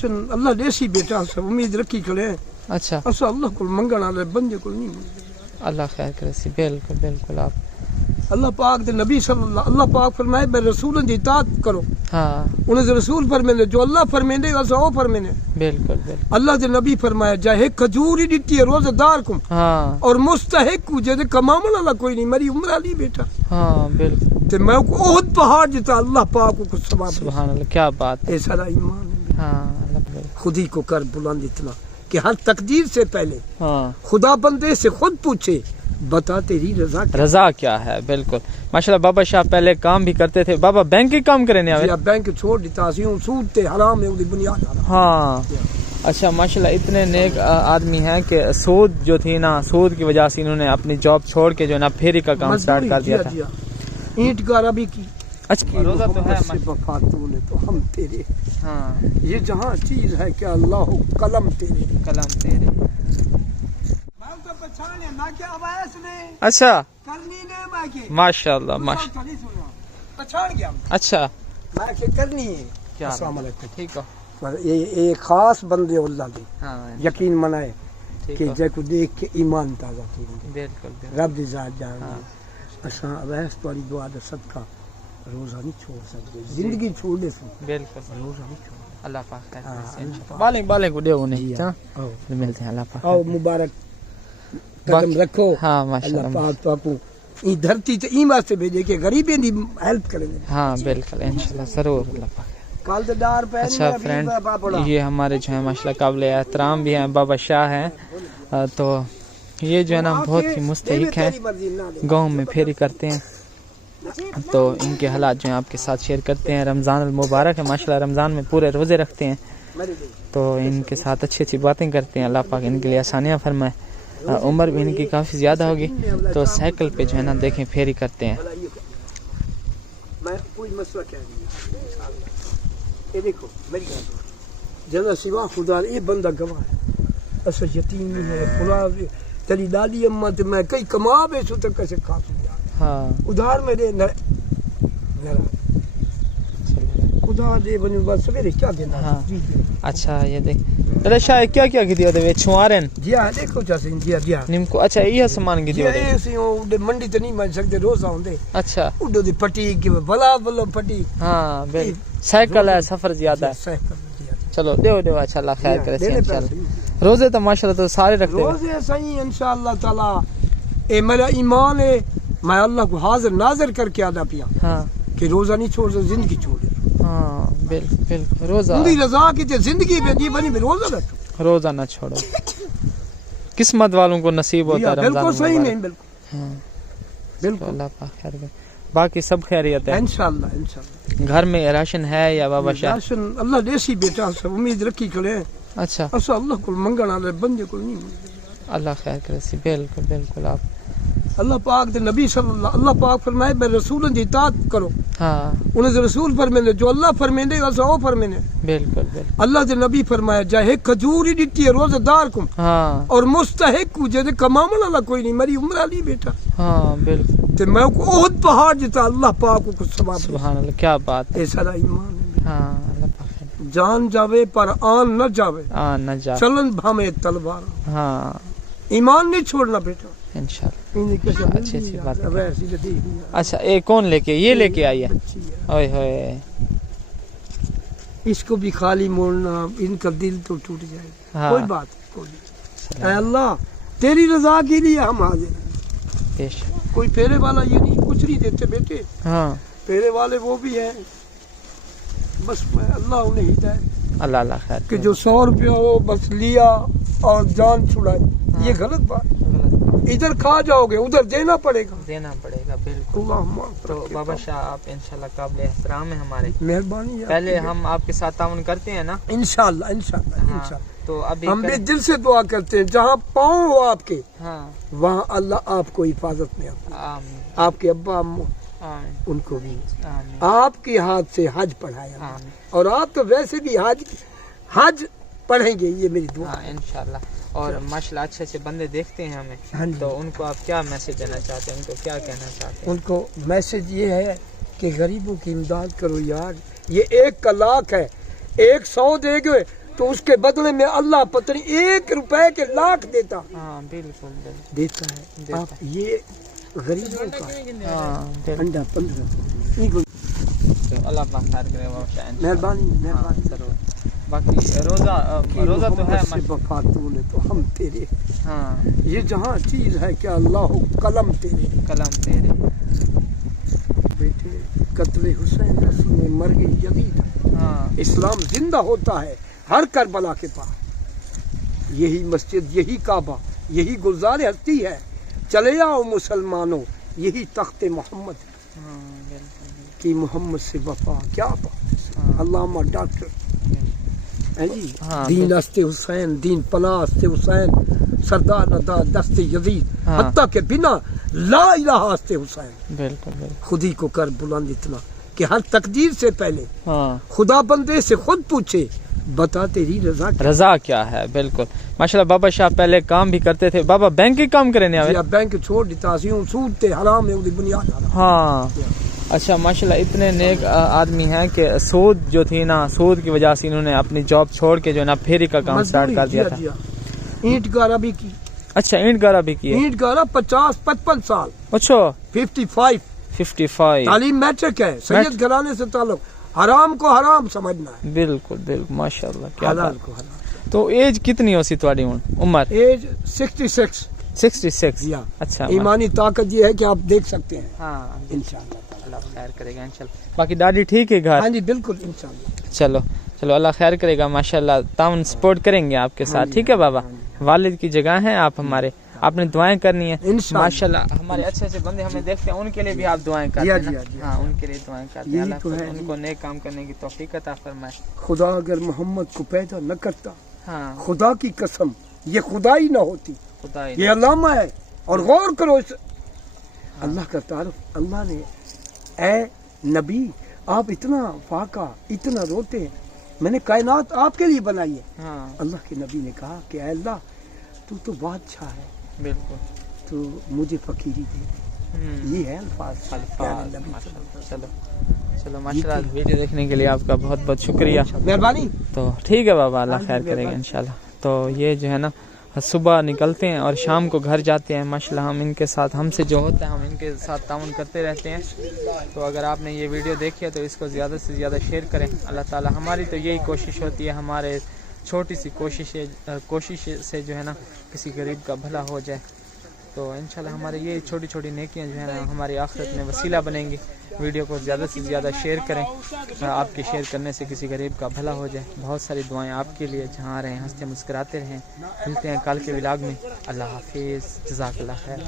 दर्शन अल्लाह देसी बेटा सब उम्मीद रखी खड़े हैं। अच्छा असा अल्लाह को मंगण वाले बंदे को नहीं मिलते। अल्लाह खैर करे सी, बिल्कुल बिल्कुल। आप अल्लाह पाक दे नबी सल्लल्लाहु अल्लाह पाक फरमाए मैं रसूलन दी इताअत करो। हाँ उन्हें रसूल फरमाने जो अल्लाह फरमाने असा ओ फरमाने। बिल्कुल बिल्कुल। अल्लाह दे नबी फरमाया जाए खजूर ही दिती है रोजेदार को हाँ और मुस्तहिक को जे कमावन वाला कोई नहीं मेरी उम्र अली बेटा। हाँ बिल्कुल। ते मैं को ओहद पहाड़ जिता अल्लाह पाक को कुछ सवाब। सुभान अल्लाह, क्या बात है। ये सारा ईमान है। हाँ अल्लाह खुद ही को कर बुलंद इतना कि हर तकदीर से पहले हाँ खुदा बंदे से खुद पूछे बता तेरी रजा क्या? रजा क्या है। बिल्कुल माशाल्लाह। बाबा शाह पहले काम भी करते थे। बाबा बैंक के काम करने आवे। बैंक छोड़ दिता सी सूद ते हराम है उदी बुनियाद हराम। हाँ अच्छा माशाल्लाह। इतने नेक आदमी हैं कि सूद जो थी ना, सूद की वजह से इन्होंने अपनी जॉब छोड़ के जो है ना फेरी का काम स्टार्ट कर दिया था। ईंट गारा भी की। अच्छा रोजा तो है ने तो हम तेरे। हाँ ये जहाँ चीज है क्या अल्लाह कलम तेरे। कलम तेरे। तो पहचाने ना क्या आवाज ने अच्छा करनी ने मैं के माशाल्लाह माशा। पहचान गया। अच्छा मैं के करनी है क्या अस्सलाम वालेकुम। ठीक है। पर ये खास बंदे अल्लाह दे हाँ यकीन मनाए कि जे को देख के ईमान ताजा थी बिल्कुल रब दी जात जान। असा अवैस तुम्हारी दुआ दा सदका रोजा नहीं छोड़ सकते। जिंदगी छोड़ दे बिल्कुल रोजा नहीं छोड़। अल्लाह पाक खैर करे। बाले बाले को देओ नहीं हां मिलते हैं। अल्लाह पाक आओ मुबारक कदम रखो। हाँ अल्लाह माशाल्लाह। पाक तो आपको ई धरती ते ई वास्ते भेजे कि गरीबी दी हेल्प करेंगे। हाँ बिल्कुल इंशाल्लाह जरूर। अल्लाह पाक। काल ते दार पे अच्छा फ्रेंड ये हमारे जो है माशाल्लाह काबिल एहतराम भी हैं बाबा शाह हैं। तो ये जो है ना बहुत ही मुस्तहिक है, गांव में फेरी करते हैं। तो इनके हालात जो हैं आपके साथ शेयर करते हैं। रमज़ान अल मुबारक है माशाल्लाह। रमज़ान में पूरे रोज़े रखते हैं तो इनके साथ अच्छी अच्छी बातें करते हैं। अल्लाह पाक इनके लिए आसानियाँ फरमाए। उम्र भी इनकी काफ़ी ज़्यादा होगी तो साइकिल पे जो है ना देखें फेरी करते हैं। मैं कोई मसला कह नहीं। ये देखो मेरी जना सिवा खुदा ये बंदा गवाह है। असा यतीम नहीं है खुदा तेरी दादी अम्मा ते मैं कई कमा बेचू तो कैसे खा हाँ उधार मेरे उधार दे बनु बस सवेरे क्या देना। हाँ अच्छा ये देख दादा शाह क्या क्या की दियो दे छुआरन जी हां देखो जैसे जी हां निमको। अच्छा ये सामान की दियो दे ये सी ओ मंडी ते नहीं मैं सकते रोज आंदे। अच्छा उडो दी पट्टी के भला भला पट्टी। हाँ बिल साइकिल है सफर ज्यादा है। चलो देओ देओ अच्छा अल्लाह खैर करे इंशाल्लाह। रोजे तो माशाल्लाह तो सारे रखते हैं। रोजे सही इंशाल्लाह ताला ए मेरा ईमान है। मैं अल्लाह को हाजिर नाजिर करके आदा पिया हाँ कि रोजा नहीं छोड़ जिंदगी छोड़े। हाँ बिल्कुल रोजा उनकी रजा की ते जिंदगी में दी बनी में रोजा रखो। रोजा ना छोड़ो। किस्मत वालों को नसीब होता है रमजान। बिल्कुल सही नहीं बिल्कुल। हाँ बिल्कुल अल्लाह पाक खैर करे। बाकी सब खैरियत है इंशाल्लाह इंशाल्लाह। घर में राशन है या बाबा शाह? राशन अल्लाह देसी बेटा सब उम्मीद रखी खड़े हैं। अच्छा असा अल्लाह को मंगण वाले बंदे को नहीं मिलते। अल्लाह खैर करे सी, बिल्कुल बिल्कुल। आप अल्लाह पाक दे नबी सल्लल्लाहु अल्लाह पाक फरमाए मैं रसूलन दी इताअत करो। हाँ उन्हें रसूल फरमाने जो अल्लाह फरमाने असा ओ फरमाने। बिल्कुल बिल्कुल। अल्लाह दे नबी फरमाया जाए खजूर ही दिती है रोजेदार को हाँ और मुस्तहिक को जे कमावन वाला कोई नहीं मेरी उम्र अली बेटा। हाँ बिल्कुल। ते मैं को ओहद पहाड़ जिता अल्लाह पाक को कुछ सवाब। सुभान अल्लाह, क्या बात है। ये सारा ईमान है। हाँ अल्लाह पाक जान जावे पर आन न जावे। हाँ न जा चलन भामे तलवार। हाँ ईमान नहीं छोड़ना बेटा इंशाल्लाह। अच्छी अच्छी बात है। अच्छा ये कौन लेके ये लेके आई है? ओए होए इसको भी खाली मोड़ना इनका दिल तो टूट जाएगा। हाँ। कोई बात कोई अल्लाह तेरी रजा के लिए हम हाजिर हैं। कोई फेरे वाला ये नहीं कुछ नहीं देते बेटे। हाँ फेरे वाले वो भी है बस मैं अल्लाह उन्हें हिदायत अल्लाह अल्लाह खैर कि जो 100 रुपया हो बस लिया और जान छुड़ाई। ये गलत बात। इधर खा जाओगे उधर देना पड़ेगा बिल्कुल। तो बाबा शाह आप इंशाल्लाह काबिल एहतराम है हमारे। मेहरबानी पहले हम आपके साथ ताउन करते हैं ना इंशाल्लाह इंशाल्लाह इंशाल्लाह। तो अभी हम भी दिल से दुआ करते हैं जहाँ पाँव हो आपके हाँ वहाँ अल्लाह आपको हिफाजत में आमीन आपके अब्बा अम्मू आमीन उनको भी आमीन आपके हाथ से हज पढ़ाया और आप तो वैसे भी हज पढ़ेंगे ये मेरी दुआ। हाँ इंशाल्लाह। और माशाल्लाह अच्छे अच्छे बंदे देखते हैं हाँ हमें जी। तो उनको आप क्या मैसेज देना चाहते हैं? उनको क्या कहना चाहते हैं? उनको मैसेज ये है कि गरीबों की इमदाद करो यार। ये 1 लाख है 100 देंगे تو اس کے بدلے میں اللہ پتری 1 روپے کے لاکھ دیتا. ہاں بالکل دیتا ہے. آپ یہ غریبوں کا انڈا 15 اللہ پاک خیر کرے. مہربانی. باقی روزہ تو ہے وفاتوں نے تو ہم تیرے. ہاں یہ جہاں چیز ہے کہ اللہ قلم تیرے. بیٹے قتل حسین رسول میں مر گئی یزید. ہاں اسلام زندہ ہوتا ہے ہر کربلا کے پاس. یہی مسجد، یہی کعبہ، یہی گلزار ہستی ہے. چلے آؤ مسلمانوں، یہی تخت محمد کی محمد سے وفا. کیا بات. علامہ ڈاکٹر جی. دین است حسین، دین پناہ است حسین، سردار ندا دست یزید. حتیٰ کہ بنا لا الہ است حسین. بالکل خودی کو کر بلند اتنا کہ ہر تقدیر سے پہلے خدا بندے سے خود پوچھے بتا تیری رضا کیا ہے. بالکل ماشاءاللہ. بابا شاہ پہلے کام بھی کرتے تھے. بابا بینک کے کام کرنے آئے. بینک چھوڑ دیتا سی. سود تے حرام ہے دی بنیاد. ہاں اچھا ماشاءاللہ. اتنے نیک آدمی ہیں کہ سود جو تھی نا، سود کی وجہ سے انہوں نے اپنی جاب چھوڑ کے جو ہے نا پھیری کا کام سٹارٹ کر دیا تھا. اینٹ گارا بھی کی. اچھا اینٹ گارا بھی کی. اینٹ گارا 50-55 سال. اچھا 55 تعلیم میٹرک ہے. سید گھرانے سے تعلق. حرام کو حرام سمجھنا ہے. بالکل ماشاءاللہ. حلال کو حلال. تو ایج کتنی ہو سی تھوڑی عمر؟ ایج 66. اچھا ایمانی طاقت یہ ہے کہ آپ دیکھ سکتے ہیں. ہاں انشاءاللہ اللہ خیر کرے گا انشاءاللہ. باقی دادی ٹھیک ہے گھر؟ ہاں جی بالکل انشاءاللہ. چلو اللہ خیر کرے گا ماشاءاللہ. تعاون سپورٹ کریں گے آپ کے ساتھ. ٹھیک ہے بابا. والد کی جگہ ہیں آپ ہمارے. آپ نے دعائیں کرنی ہیں ماشاءاللہ. ہمارے اچھے بندے ہمیں دیکھتے ہیں، ان کے لیے بھی آپ دعائیں کرتے ہیں. ہاں ان کے لیے دعائیں کرتے ہیں. اللہ ان کو نیک کام کرنے کی توفیق عطا فرمائے. خدا اگر محمد کو پیدا نہ کرتا، خدا کی قسم یہ خدا ہی نہ ہوتی. یہ علامہ ہے. اور غور کرو اس اللہ کا تعارف. اللہ نے اے نبی آپ اتنا فاقہ اتنا روتے ہیں، میں نے کائنات آپ کے لیے بنائی ہے. اللہ کے نبی نے کہا کہ اے اللہ تو بادشاہ ہے، بالکل تو مجھے فقیری دے. یہ ہے الفاظ. چلو ماشاءاللہ. ویڈیو دیکھنے کے لیے آپ کا بہت بہت شکریہ. مہربانی. تو ٹھیک ہے بابا. اللہ خیر کرے گا انشاءاللہ. تو یہ جو ہے نا صبح نکلتے ہیں اور شام کو گھر جاتے ہیں ماشاءاللہ. ہم ان کے ساتھ، ہم سے جو ہوتا ہے ہم ان کے ساتھ تعاون کرتے رہتے ہیں. تو اگر آپ نے یہ ویڈیو دیکھی ہے تو اس کو زیادہ سے زیادہ شیئر کریں. اللہ تعالی ہماری تو یہی کوشش ہوتی ہے، ہمارے چھوٹی سی کوشش سے جو ہے نا کسی غریب کا بھلا ہو جائے. تو انشاءاللہ ہمارے یہ چھوٹی چھوٹی نیکیاں جو ہے نا ہماری آخرت میں وسیلہ بنیں گی. ویڈیو کو زیادہ سے زیادہ شیئر کریں. آپ کے شیئر کرنے سے کسی غریب کا بھلا ہو جائے. بہت ساری دعائیں آپ کے لیے. جہاں رہیں ہنستے مسکراتے رہیں. ملتے ہیں کل کے ولاگ میں. اللہ حافظ. جزاک اللہ خیر.